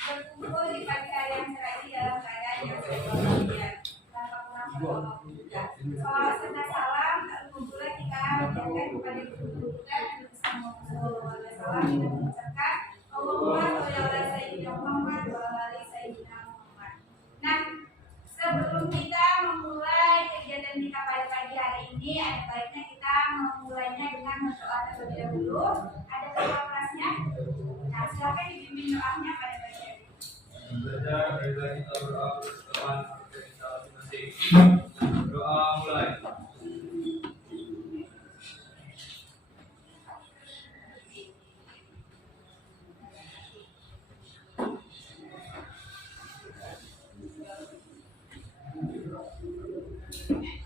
berkumpul di pagi hari yang cerah ini dalam keadaan yang bahagia tanpa kurang berbohong juga. Salawat serta salam kumpulan kita menjaga kepada guru kita dan bersama Rasulullah SAW dengan mengucapkan Allahumma sholli ala sayyidina Muhammad wa ala sayyidina Muhammad. Nah, sebelum kita memulai kegiatan kita pada pagi hari ini, ada baiknya kita memulainya dengan berdoa terlebih dahulu. Ada beberapa kelasnya. Nah, silakan dibimbing doanya pada pagi hari ini. Belajar dari kita berdoa bersama kita masing-masing. Doa mulai.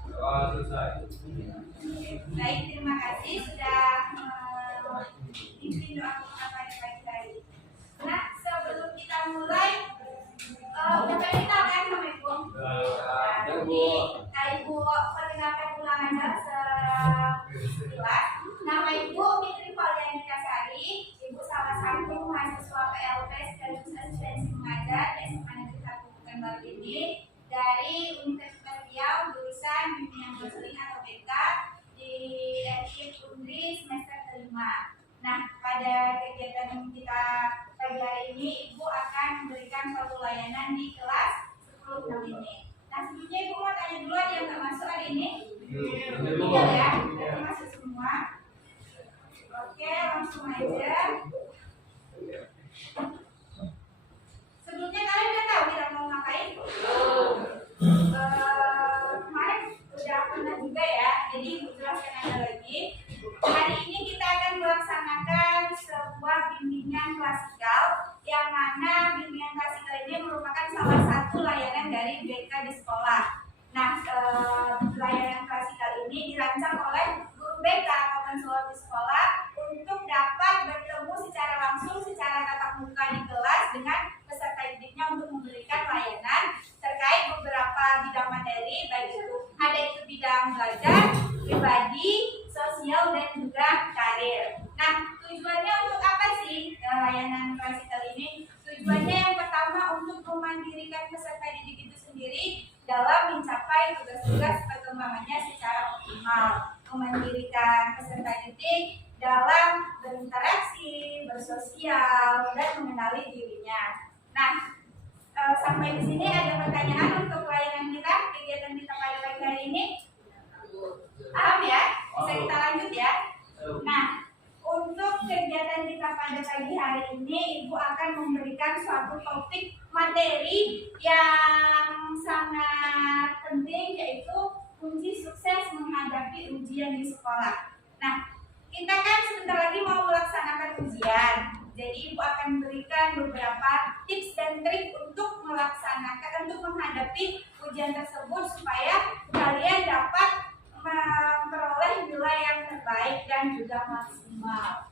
Doa selesai. Baik, terima kasih sudah dibimbing doa kita pada pagi hari ini. Nah, sebelum kita mulai, udah kita kan sama Ibu? Jadi, Ibu perkenalkan ulang aja sekilas. Nama Ibu Fitri Valiani Kasari. Ibu salah satu mahasiswa PLP sekaligus asistensi mengajar SMA Negeri 1 Pekanbaru ini dari Universitas Riau, jurusan Bimbingan Konseling atau BK di FIP Undri semester kelima. Nah, pada kegiatan kita pagi hari ini, Ibu akan memberikan suatu layanan di kelas 10 ini. Nah, sebelumnya Ibu mau tanya dulu ada yang nggak masuk hari ini? Iya ya, jadi masuk semua. Oke, langsung aja. Sebelumnya kalian udah tahu kita mau ngapain? Kemarin udah pernah juga ya, jadi Ibu jelaskan aja lagi. Hari ini kita akan melaksanakan sebuah bimbingan klasikal, yang mana bimbingan klasikal ini merupakan salah satu layanan dari BK di sekolah. Nah, layanan klasikal ini dirancang oleh guru BK atau konselor di sekolah untuk dapat bertemu secara langsung, secara tatap muka di kelas dengan peserta didiknya untuk memberikan layanan terkait beberapa bidang materi, baik itu ada itu bidang belajar, pribadi, sosial, dan juga karir. Nah, tujuannya untuk apa sih layanan klasikal ini? Tujuannya yang pertama untuk memandirikan peserta didik itu sendiri dalam mencapai tugas-tugas perkembangannya secara optimal, memandirikan peserta didik dalam berinteraksi, bersosial, dan mengenali dirinya. Nah, sampai di sini ada pertanyaan untuk layanan kita, kegiatan kita pada pagi hari ini? Paham ya? Bisa kita lanjut ya? Nah, untuk kegiatan kita pada pagi hari ini, Ibu akan memberikan suatu topik materi yang sangat penting, yaitu kunci sukses menghadapi ujian di sekolah. Nah, kita kan sebentar lagi mau melaksanakan ujian. Jadi Ibu akan memberikan beberapa tips dan trik untuk menghadapi ujian tersebut supaya kalian dapat memperoleh nilai yang terbaik dan juga maksimal.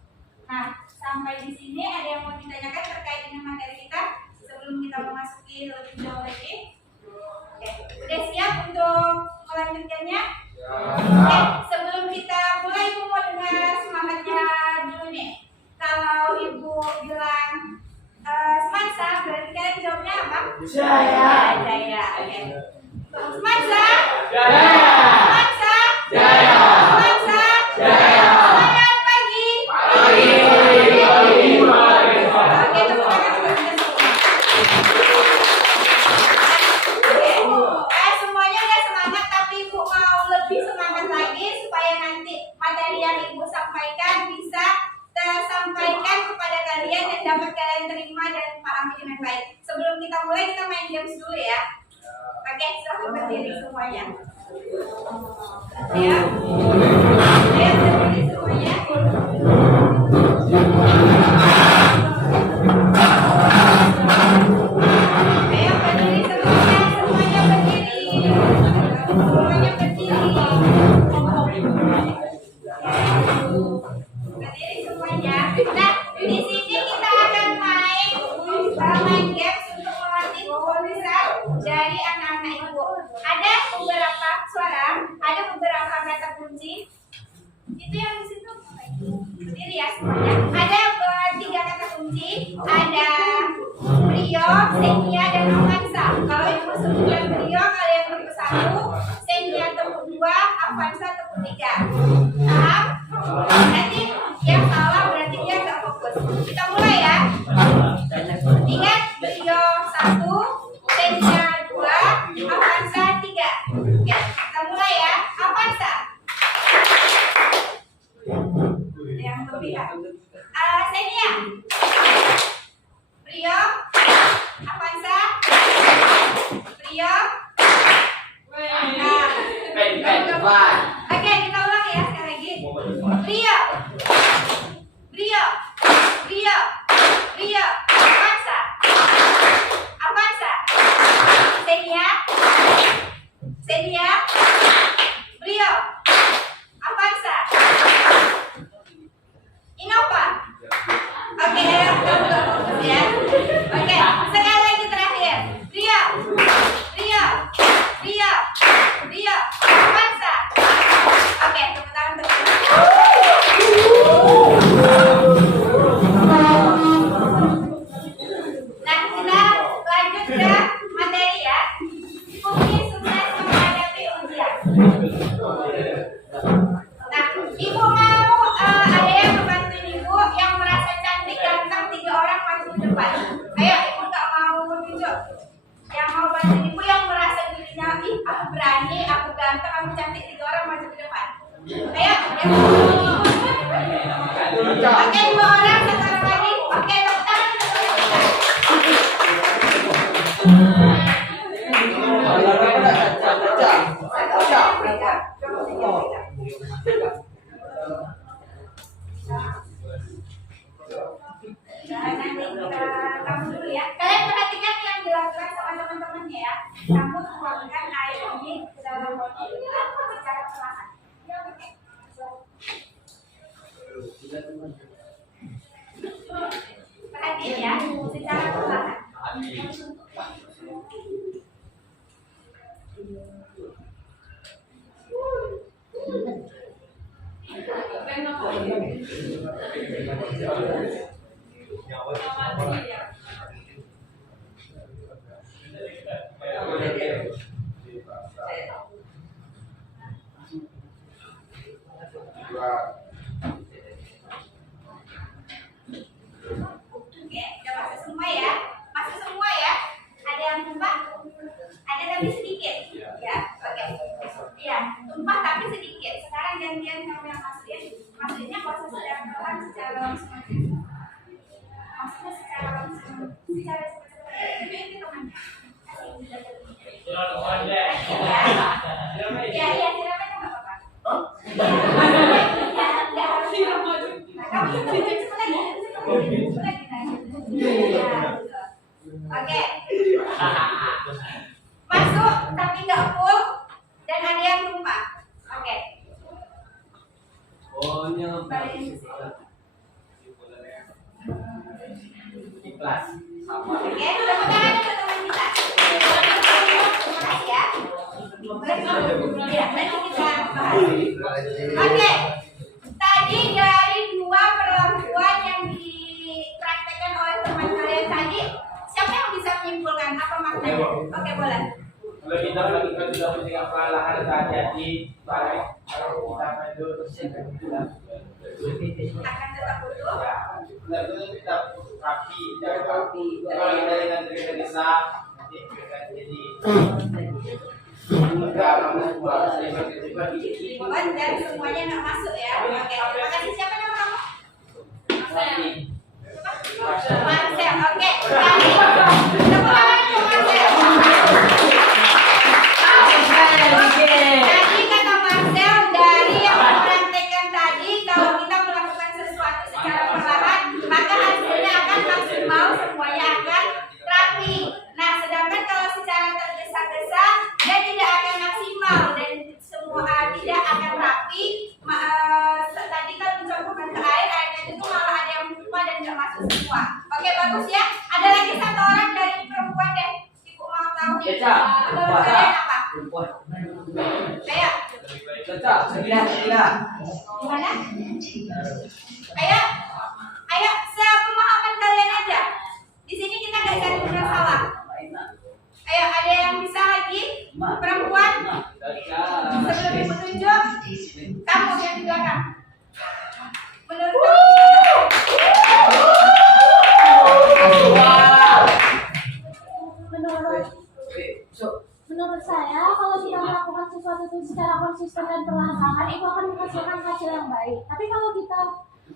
Nah, sampai di sini ada yang mau ditanyakan terkait dengan materi kita sebelum kita memasuki lebih jauh lagi? Oke, udah siap untuk melanjutkannya? Oke, sebelum kita mulai, Ibu mau dengar semangatnya dulu nih. Kalau Ibu bilang semansa, berarti kalian jawabnya apa? Jaya. Jaya. Oke. Semansa? Jaya. Semansa? Jaya. Semansa? Jaya. Semangat pagi. Pagi. Oke, tepuk tangan untuk kita semua. Oke, semuanya udah semangat, tapi Ibu mau lebih semangat lagi supaya nanti materi yang Ibu sampaikan bisa tersampaikan kepada kalian dan dapat kalian terima dan pahami dengan baik. Sebelum kita mulai, kita main games dulu ya. Oke, silahkan berdiri semuanya. Ya. Ayo berdiri semuanya. Ayo berdiri semuanya, semuanya berdiri. Semuanya berdiri. Berdiri semuanya. Nah, di sini kita akan main games untuk melatih tulisan dari anak-anak Ibu. Ada beberapa suara, ada beberapa kata kunci. Itu yang di situ. Berdiri ya semuanya. Ada 3 kata kunci. Ada Rio, Senia dan Avanza. Kalau ibu sebutkan beliau, kalian tepuk 1, Senia tepuk 2, Avanza tepuk 3. Paham? Nanti yang salah berarti dia nggak fokus. Kita mulai ya. Ingat, beliau 1, Senia 2, Avanza 3. Ya, kita mulai ya. Avanza. Yang berpihak. Senia. Brio, Avanza, Brio. Oke, kita ulang ya sekali lagi. Brio, Brio, Brio, Brio, Avanza, Avanza, Senia, Senia, Brio, Avanza, Innova. Oke, ya. Oke, sekali lagi terakhir. Ria, Ria, Ria, Ria, Avanza. Oke, tepuk tangan untuk Nah, kita lanjut ke materi ya. Kunci sukses menghadapi ujian. Nah, ibu mau ada yang membantu ibu yang merasa cantik ganteng 3 orang maju ke depan. Ayo, ibu nggak mau tunjuk. Yang mau bantu ibu yang merasa dirinya, ih aku berani, aku ganteng, aku cantik 3 orang maju ke depan. Ayo, yang mau ibu. Oke, 2 orang sekarang lagi. Oke, tepuk tangan untuk nanti kamu dulu ya. Kalian perhatikan yang dilakukan sama teman-temannya ya. Kamu tuangkan air ini ke dalam botol secara perlahan. Perhatiin ya, secara perlahan. Oke, udah masuk semua ya. Masuk semua ya. Ada yang tumpah? Ada tapi sedikit. Ya, oke. Iya, tumpah tapi sedikit. Sekarang gantian kamu yang masukin. Maksudnya proses sedang pelan secara langsung. Maksudnya secara langsung. Secara seperti itu temannya. Ya, iya, silakan nggak apa-apa. Nggak harus. Kamu cepet lagi. Oke. Masuk tapi nggak full dan ada yang tumpah. Oke. Ikhlas. Oke, tepuk tangan untuk teman kita. Terima kasih ya. Ya, nanti kita bahas. Oke. Tadi dari 2 perlakuan yang dipraktekkan oleh teman kalian tadi, siapa yang bisa menyimpulkan apa maknanya? Oke, boleh. Kalau kita melakukan juga dengan perlahan hati-hati, baik kalau kita maju Akan tetap utuh. ya, benar-benar kita rapi, jangan rapi. Kalau kita dengan tergesa-gesa, nanti akan jadi enggak semua tiba-tiba Buat dan semuanya nggak masuk ya. Oke, terima kasih. Siapa nama kamu? Marcel. Oke. Tadi tepuk tangan untuk Marcel. Tadi kata Marcel dari yang mempraktekkan tadi, kalau kita melakukan sesuatu secara perlahan, maka hasilnya akan maksimal, semuanya akan rapi. Nah, sedangkan kalau secara tergesa-gesa, dia tidak akan maksimal dan semua tidak akan rapi. Tadi kan mencampurkan ke air, airnya itu malah ada yang tumpah dan nggak masuk semua. Oke, bagus ya. Ada lagi 1 orang dari perempuan deh. Ibu mau tahu? Atau kalian apa? Ayo. Gimana? Ayo, sepemahaman kalian aja. Di sini kita nggak cari benar salah. Perempuan sebelum ibu tunjuk, kamu yang di belakang. Menurut Menurut saya, kalau kita melakukan sesuatu itu secara konsisten dan perlahan-lahan, itu akan menghasilkan hasil yang baik. Tapi kalau kita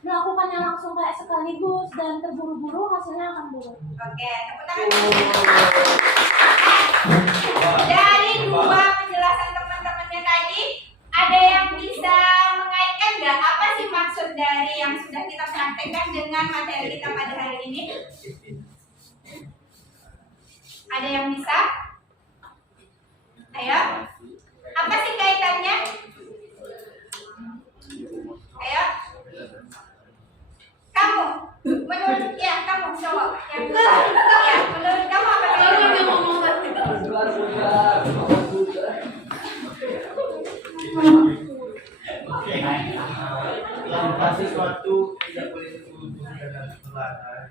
melakukannya langsung kayak sekaligus dan terburu-buru, hasilnya akan buruk. Oke, tepuk tangan. Dari dua penjelasan teman-temannya tadi, ada yang bisa mengaitkan nggak apa sih maksud dari yang sudah kita praktekkan dengan materi kita pada hari ini? Ada yang bisa? Ayo, apa sih kaitannya? Ayo, kamu, menurut kamu cowok, menurut kamu apa kaitannya? Melakukan sesuatu tidak boleh terburu-buru dan perlahan.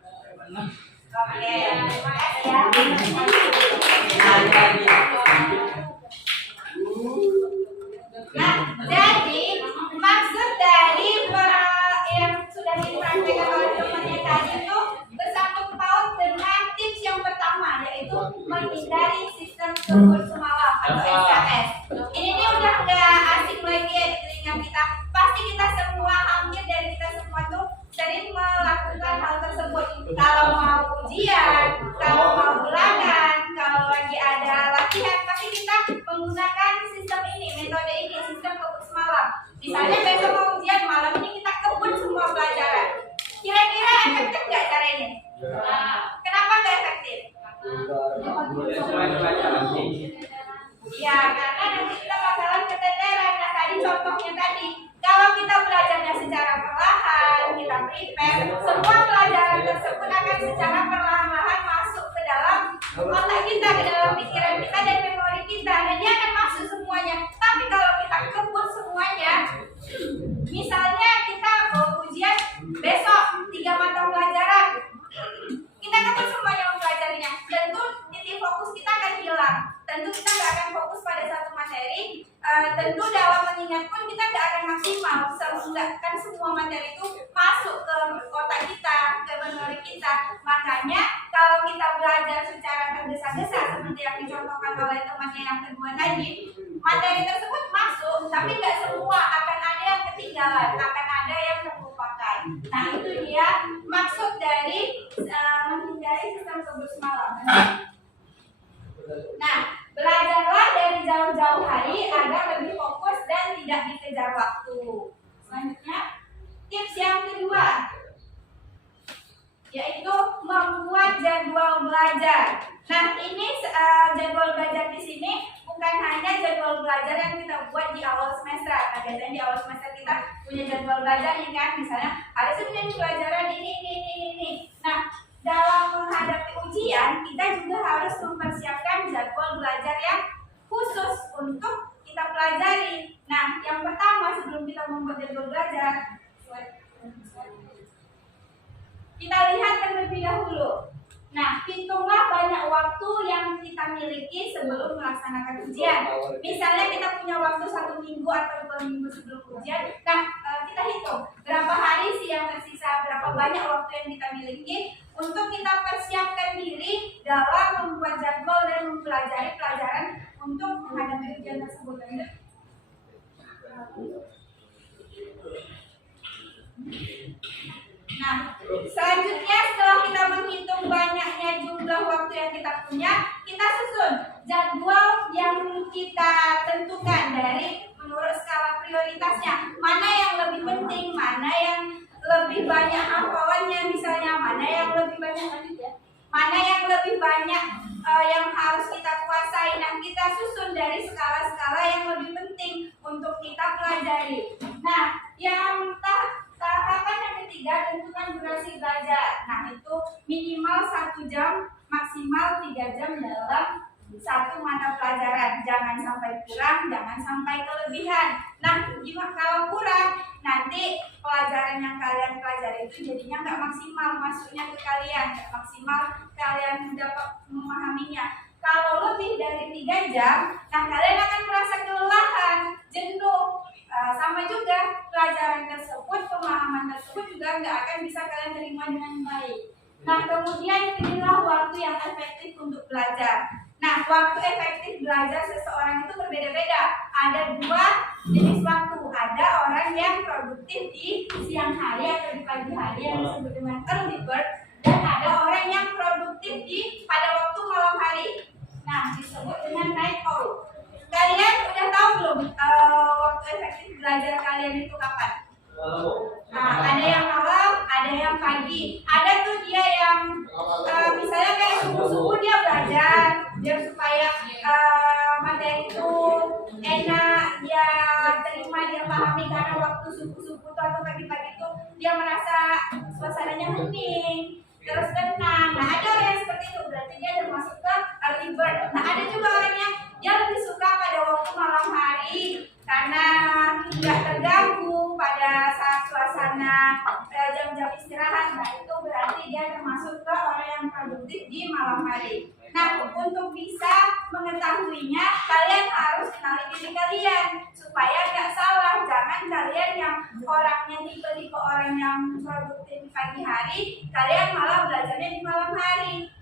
Oke, terima kasih ya. Nah, jadi maksud dari yang sudah dipraktekkan oleh temannya tadi itu bersangkut paut dengan tips yang pertama, yaitu menghindari sistem kebut semalam atau SKS. Ini nih udah nggak asing lagi ya di telinga kita. Pasti kita semua, hampir dari kita semua tuh sering melakukan hal tersebut. Kalau mau ujian, kalau mau ulangan, kalau lagi ada latihan, pasti kita menggunakan sistem ini, metode ini, sistem kebut semalam. Misalnya besok mau ujian, malam ini kita kebut semua pelajaran. Kira-kira efektif nggak cara ini? Kenapa nggak efektif? Ya, karena nanti kita bakalan keteteran. Nah, tadi contohnya tadi, kalau kita belajarnya secara perlahan, kita prepare, semua pelajaran tersebut akan secara perlahan-lahan masuk ke dalam otak kita, ke dalam pikiran kita dan memori kita, dan dia akan masuk semuanya. Tapi kalau kita kebut semuanya, misalnya kita mau ujian besok 3 mata pelajaran, kita kebut semuanya mempelajarinya, tentu titik fokus kita akan hilang. Tentu kita nggak akan fokus pada satu materi. Tentu dalam mengingat pun kita nggak akan maksimal. Kan semua materi itu masuk ke otak kita, ke memori kita. Makanya kalau kita belajar secara tergesa-gesa seperti yang dicontohkan oleh temannya yang kedua tadi, materi tersebut masuk, tapi nggak semua, akan ada yang ketinggalan, akan ada yang terlupakan. Nah, itu dia maksud dari menghindari sistem kebut semalam. Nah, belajarlah dari jauh-jauh hari agar lebih fokus dan tidak dikejar waktu. Selanjutnya, tips yang kedua, yaitu membuat jadwal belajar. Nah, ini jadwal belajar di sini bukan hanya jadwal belajar yang kita buat di awal semester. Nah, biasanya di awal semester kita punya jadwal belajar, kan? Misalnya hari Senin pelajaran ini. Nah, dalam menghadapi ujian, kita juga harus mempersiapkan jadwal belajar yang khusus untuk kita pelajari. Nah, yang pertama sebelum kita membuat jadwal belajar, kita lihat terlebih dahulu. Nah, hitunglah banyak waktu yang kita miliki sebelum melaksanakan ujian. Misalnya kita punya waktu 1 minggu atau 2 minggu sebelum ujian. Nah, kita hitung berapa hari sih yang tersisa, berapa banyak waktu yang kita miliki untuk kita persiapkan diri dalam membuat jadwal dan mempelajari pelajaran untuk menghadapi ujian tersebut. Nah, selanjutnya setelah kita menghitung banyaknya jumlah waktu yang kita punya, kita susun jadwal yang kita tentukan dari menurut skala prioritasnya. Mana yang lebih penting, mana yang lebih banyak hafalannya misalnya, mana yang lebih banyak yang harus kita kuasai. Nah, kita susun dari skala-skala yang lebih penting untuk kita pelajari. Nah, yang tahapan yang ketiga, tentukan durasi belajar. Nah, itu minimal 1 jam, maksimal 3 jam dalam satu mata pelajaran. Jangan sampai kurang, jangan sampai kelebihan. Nah, gimana kalau kurang? Nanti pelajaran yang kalian pelajari itu jadinya nggak maksimal masuknya ke kalian, nggak maksimal kalian dapat memahaminya. Kalau lebih dari 3 jam, Nah, kalian akan merasa kelelahan, jenuh. Sama juga pelajaran tersebut, pemahaman tersebut juga nggak akan bisa kalian terima dengan baik. Nah, kemudian pilihlah waktu yang efektif untuk belajar. Nah, waktu efektif belajar seseorang itu berbeda-beda. Ada dua jenis waktu. Ada orang yang produktif di siang hari atau di pagi hari yang disebut dengan early bird, dan ada orang yang produktif pada waktu malam hari. Nah, disebut dengan night owl. Kalian udah tahu belum waktu efektif belajar kalian itu kapan? Nah, ada yang malam, ada yang pagi. Ada tuh dia yang misalnya kayak subuh-subuh dia belajar, biar supaya materi itu enak, dia terima, dia pahami, karena waktu subuh-subuh tuh atau pagi-pagi itu dia merasa suasananya hening, terus tenang. Nah, ada orang yang seperti itu, berarti dia termasuk ke early bird. Nah, ada juga orang yang dia lebih suka pada waktu malam hari karena tidak terganggu pada saat suasana jam-jam istirahat. Nah, itu berarti dia termasuk ke orang yang produktif di malam hari. Nah, untuk bisa mengetahuinya, kalian harus kenali diri kalian supaya nggak salah. Jangan kalian yang orangnya tipe-tipe orang yang produktif di pagi hari, kalian malah belajarnya di malam hari.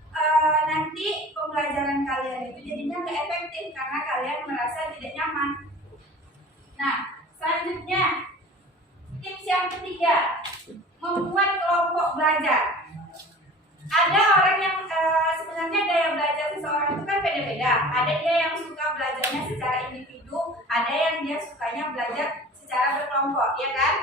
Nanti pembelajaran kalian itu jadinya nggak efektif karena kalian merasa tidak nyaman. Nah, selanjutnya tips yang ketiga, membuat kelompok belajar. Ada orang yang sebenarnya gaya belajar seseorang itu kan beda-beda. Ada dia yang suka belajarnya secara individu, ada yang dia sukanya belajar secara berkelompok, ya kan?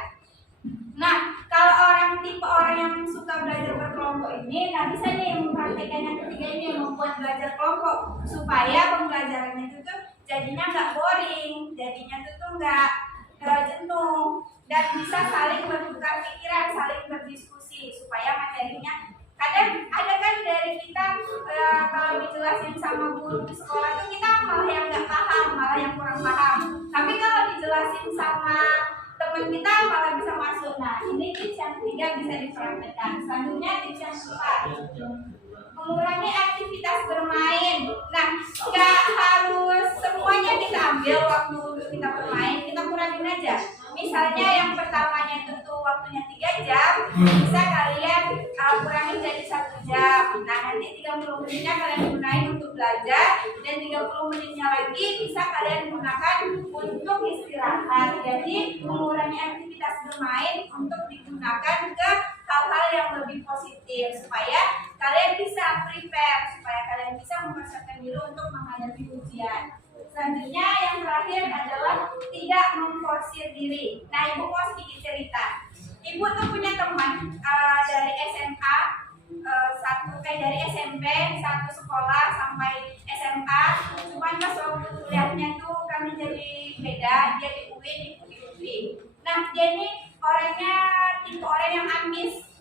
Nah, kalau tipe orang yang suka belajar berkelompok ini, nah bisa nih mempraktikkan yang ketiga ini, membuat belajar kelompok supaya pembelajarannya itu tuh jadinya nggak boring, jadinya tuh nggak jenuh, dan bisa saling bertukar pikiran, saling berdiskusi supaya materinya. Kadang ada kan dari kita kalau dijelasin sama guru di sekolah itu kita malah yang nggak paham, malah yang kurang paham. Tapi kalau dijelasin sama teman kita malah bisa masuk. Nah, ini tips yang ketiga bisa dipraktekkan. Selanjutnya tips yang keempat, mengurangi aktivitas bermain. Nah, nggak harus semuanya kita ambil waktu untuk kita bermain, kita kurangin aja. Misalnya yang pertamanya tentu waktunya 3 jam, bisa kalian kurangi jadi 1 jam. Nah, nanti 30 menitnya kalian gunain untuk belajar, dan 30 menitnya lagi bisa kalian gunakan untuk istirahat. Jadi mengurangi aktivitas bermain untuk digunakan ke hal-hal yang lebih positif supaya kalian bisa prepare, supaya kalian bisa mempersiapkan diri untuk menghadapi ujian. Selanjutnya yang terakhir adalah tidak memforsir diri. Nah, ibu mau sedikit cerita. Ibu tuh punya teman dari SMA dari SMP satu sekolah sampai SMA. Cuman pas waktu kuliahnya tuh kami jadi beda. Dia di UIN, ibu di UPI. Nah, dia ini orangnya tipe orang yang ambis.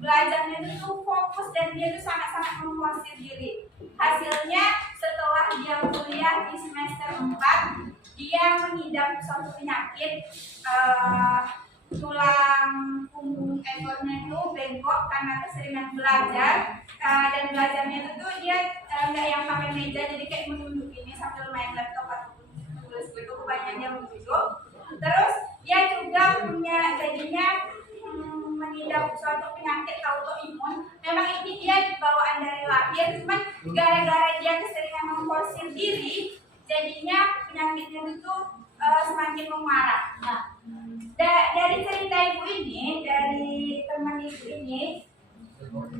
Belajarnya itu tuh fokus dan dia tuh sangat-sangat memforsir diri. Hasilnya setelah dia kuliah di semester 4, dia mengidap suatu penyakit tulang punggung ekornya itu bengkok karena keseringan belajar, dan belajarnya itu tuh dia nggak yang pakai meja, jadi kayak menunduk ini sambil main laptop atau tulis gitu, kebanyakan dia menunduk. Terus dia juga punya jadinya mengidap suatu penyakit autoimun. Memang ini dia bawaan dari lahir, cuman gara-gara dia keseringan memforsir diri, jadinya penyakitnya itu semakin memarah. Nah, dari cerita ibu ini, dari teman ibu ini,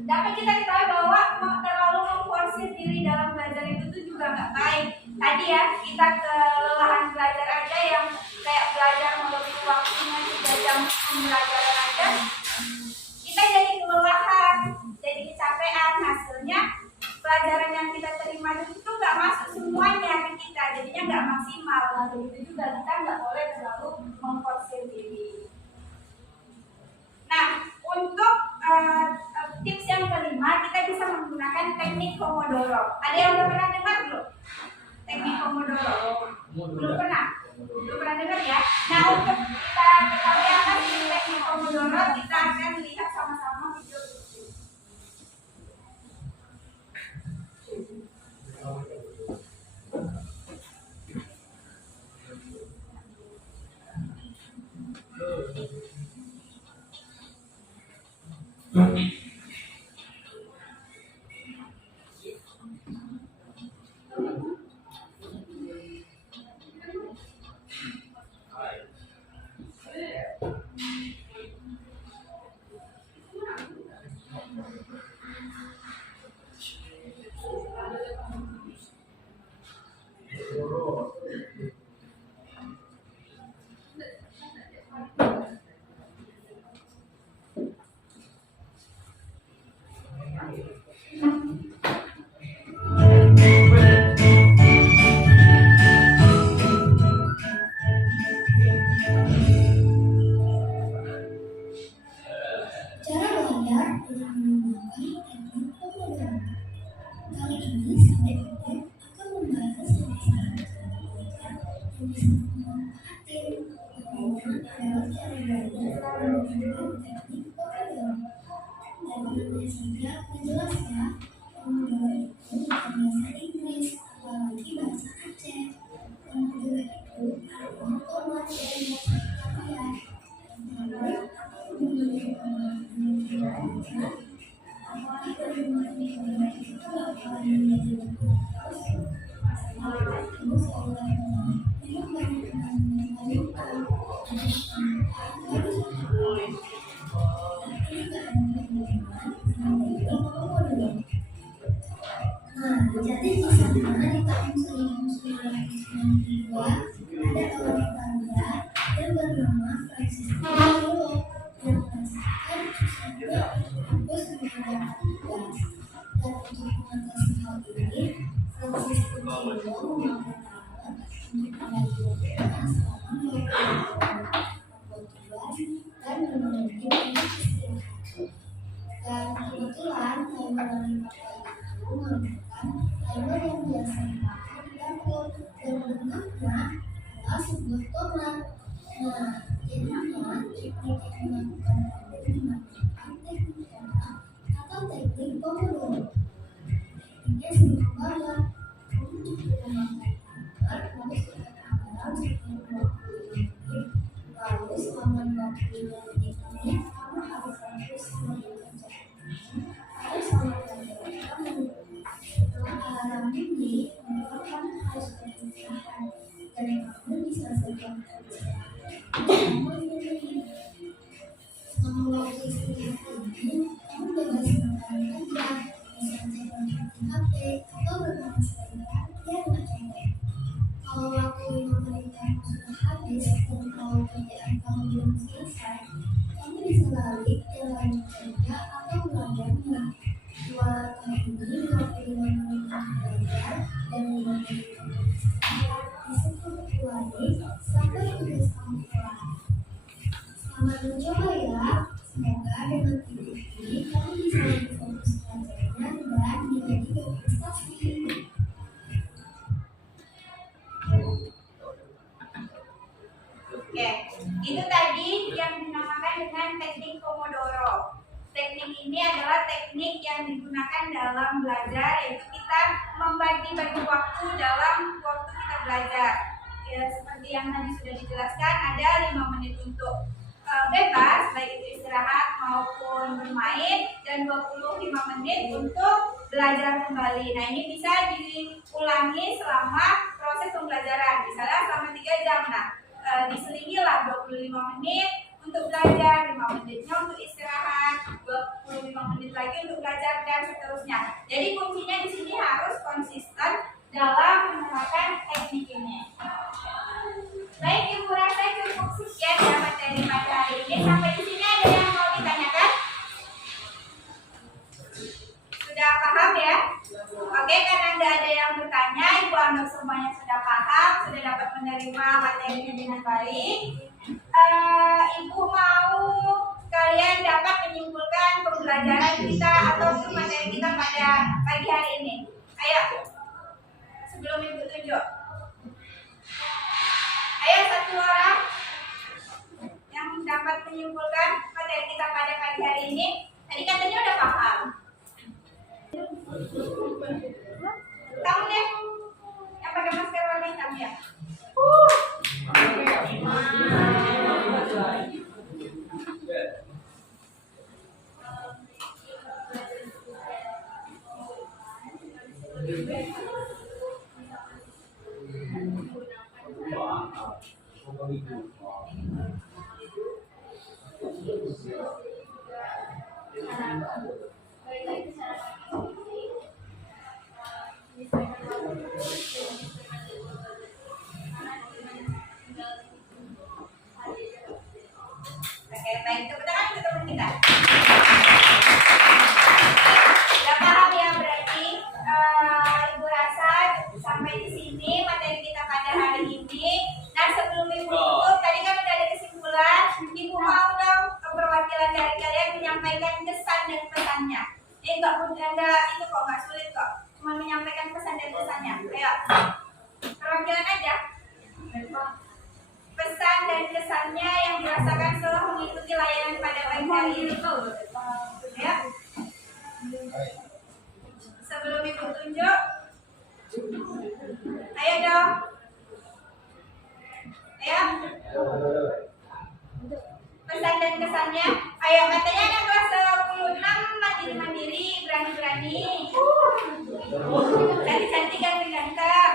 dapat kita ketahui bahwa terlalu memforsir diri dalam belajar itu tuh juga nggak baik. Tadi ya, kita kelelahan belajar aja yang kayak belajar melebihi waktunya 3 jam pembelajaran aja, kita jadi kelelahan, jadi kecapean. Hasilnya pelajaran yang kita terima itu tuh nggak masuk semuanya ke kita, jadinya nggak maksimal. Nah, begitu juga kita nggak boleh terlalu memforsir diri. Nah, untuk tips yang kelima, kita bisa menggunakan teknik Pomodoro. Ada yang udah pernah dengar belum? Teknik Pomodoro? Belum pernah? Belum pernah dengar ya? Nah, untuk kita ketahui apa sih teknik Pomodoro, kita akan lihat sama-sama video ini. ini sampai akan membahas masalah cara belajar yang bisa memanfaatkan pengalaman dalam cara belajar dan menggunakan teknik Pomodoro. Dan hanya saja menjelaskan Pomodoro itu bukan bahasa Inggris, apalagi bahasa Aceh. Pomodoro itu artinya tomat dan bahasa Italia. Lalu, aku mengenai Pomodoro belajar. Apakah bagaimana kita bakalan menjadi lebih terus? Terus Allah memang banyak yang mengalihkan jadi di sana di tahun 1992 ada orang Italia yang bernama Francesco Lolo yang merasakan sampai kampus menghadap tugas. Dan untuk mengatasi hal ini, Francesco Lolo mengatakan untuk belajar selama 20 tahun, membuat tugas dan memiliki banyak istirahat. Dan kebetulan timer dari pakai itu menggunakan timer yang biasa dipakai di dapur dan bentuknya adalah sebuah tomat. Nah, jadinya teknik yang dilakukan itu menggunakan teknik tomat atau teknik Pomodoro. Tekniknya simpel banget. Untuk memakai timer harus kita anggaran sekitar 20 menit. Lalu selama 25 menit ini kamu harus fokus mengerjakan. Lalu selama pelajaran kamu. Setelah alarm bunyi, maka kamu harus beristirahat dan kamu diselesaikan pekerjaan. Kamu ini selama waktu istirahat ini, kamu bebas melakukan aja, misalnya menggunakan HP atau bermain sepeda yang bercanda. Kalau waktu 5 menit kamu sudah habis dan kalau kerjaan kamu belum selesai, kamu bisa balik ke lain kerja atau belajarnya. Dua kali ini 25 menit belajar dan 5 menit beristirahat bisa kamu ulangi sampai tugas kamu kelar. Selamat mencoba ya. Semoga dengan teknik ini kamu bisa lebih fokus belajarnya dan menjadi berprestasi. Oke, itu tadi yang dinamakan dengan teknik Pomodoro. Teknik ini adalah teknik yang digunakan dalam belajar, yaitu kita membagi-bagi waktu dalam waktu kita belajar. Ya, seperti yang tadi sudah dijelaskan, ada 5 menit untuk bebas, baik itu istirahat maupun bermain, dan 25 menit untuk belajar kembali. Nah, ini bisa diulangi selama proses pembelajaran, misalnya selama 3 jam. Nah, diselingilah 25 menit untuk belajar, 5 menitnya untuk istirahat, 25 menit lagi untuk belajar, dan seterusnya. Jadi kuncinya di sini harus konsisten dalam menerapkan teknik ini. Baik, Ibu rasa cukup sekian ya materi pada hari ini. Sampai di sini ada yang mau ditanyakan? Sudah paham ya? Oke, karena nggak ada yang bertanya, Ibu anggap semuanya sudah paham, sudah dapat menerima materinya dengan baik. Ibu mau kalian dapat menyimpulkan pembelajaran kita atau materi kita pada pagi hari ini. Ayo, sebelum Ibu tunjuk. Ayo, satu orang yang dapat menyimpulkan materi kita pada pagi hari ini. Tadi katanya udah paham. Kamu deh, yang pakai masker warna hitam ya. Oke, baik, tepuk tangan untuk teman kita. Sudah paham ya, berarti Ibu rasa sampai di sini materi kita pada hari ini. Nah, sebelum Ibu tutup, tadi Perwakilan aja. Pesan dan kesannya yang dirasakan setelah mengikuti layanan pada pagi hari ini. Ya. Sebelum ibu tunjuk, ayo dong. Ayo. Pesan dan kesannya. Ayo, katanya anak kelas 26 mandiri, berani-berani. Cantik-cantik dan ganteng.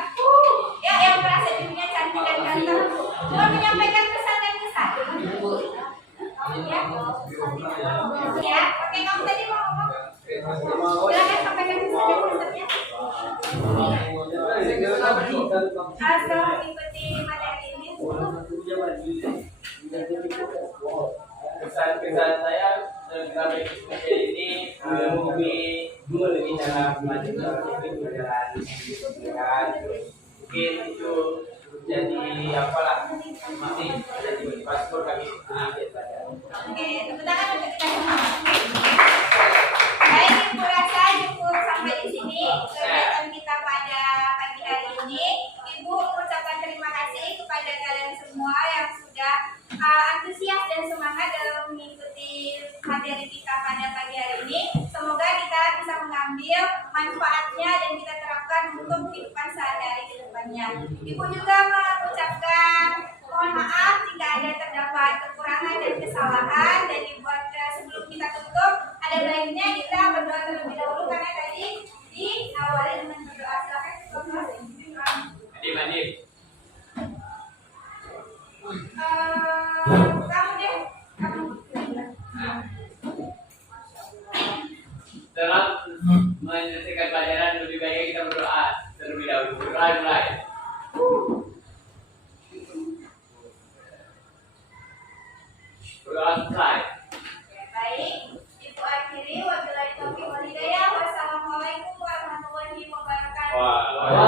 Ya, yang merasa dirinya cantik dan ganteng. Cuma menyampaikan pesan dan kesan. Ya. Ya, oke, kamu tadi mau ngomong? Silakan sampaikan pesan dan kesannya. Setelah mengikuti materi ini. Kesan saya dalam materi ini lebih dalam pelajaran mungkin itu jadi apalah masih jadi motivasi buat kami. Oke, tepuk tangan untuk kita semua. Baik, ibu rasa cukup sampai di sini kegiatan kita pada pagi hari ini. Ibu mengucapkan terima kasih kepada kalian semua yang sudah antusias dan semangat dalam mengikuti materi kita pada pagi hari ini. Semoga kita bisa mengambil manfaatnya dan kita terapkan untuk kehidupan sehari-hari ke depannya. Ibu juga mengucapkan mohon maaf jika ada terdapat kekurangan dan kesalahan, dan dibuat sebelum kita tutup ada baiknya kita berdoa terlebih dahulu karena tadi diawali dengan berdoa. Silakan. Adik-adik. Kamu deh, kamu. Dalam menyelesaikan pelajaran lebih baik kita berdoa terlebih dahulu. Berdoa mulai. Berdoa selesai. Baik, ibu akhiri wabillahi taufiq wal hidayah. Wassalamualaikum warahmatullahi wabarakatuh.